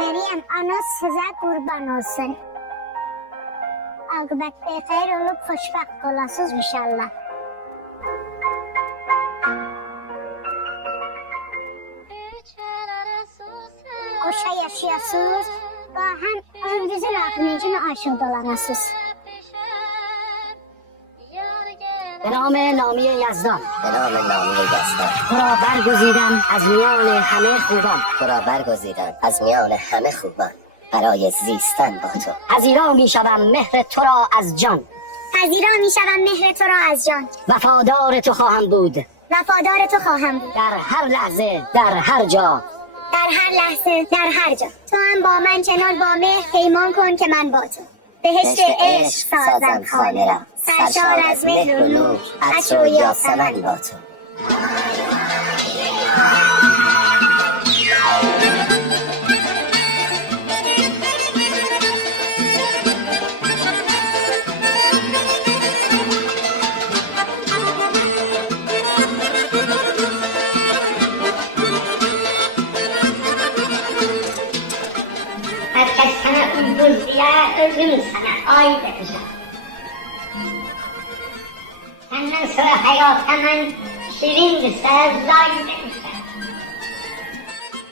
Meryem ana size kurban olsun. Akıbet bexeyr olup xoşbəxt olasınız inşallah. Qoşa yaşayasınız ve hem ömrünüzün ahirinin aşık dolanasınız. به نام نامی یزدان به نام نامی یزدان تو را برگزیدم از میان همه خوبان تو را برگزیدم از میان همه خوبان برای زیستن با تو. پذیرا می شوم مهر تو را از جان پذیرا می شوم مهر تو را از جان. وفادار تو خواهم بود وفادار تو خواهم بود. در هر لحظه در هر جا در هر لحظه در هر جا. تو هم با من چنان با مهر پیمان کن که من با تو بهشت عشق سازم خانه را. سرشار از مهر و نور عطر و یاسمن با تو. Herkes sana uygun diye öldüm sana ay demişler. Senden sonra hayata ben şirin ise zay demişler.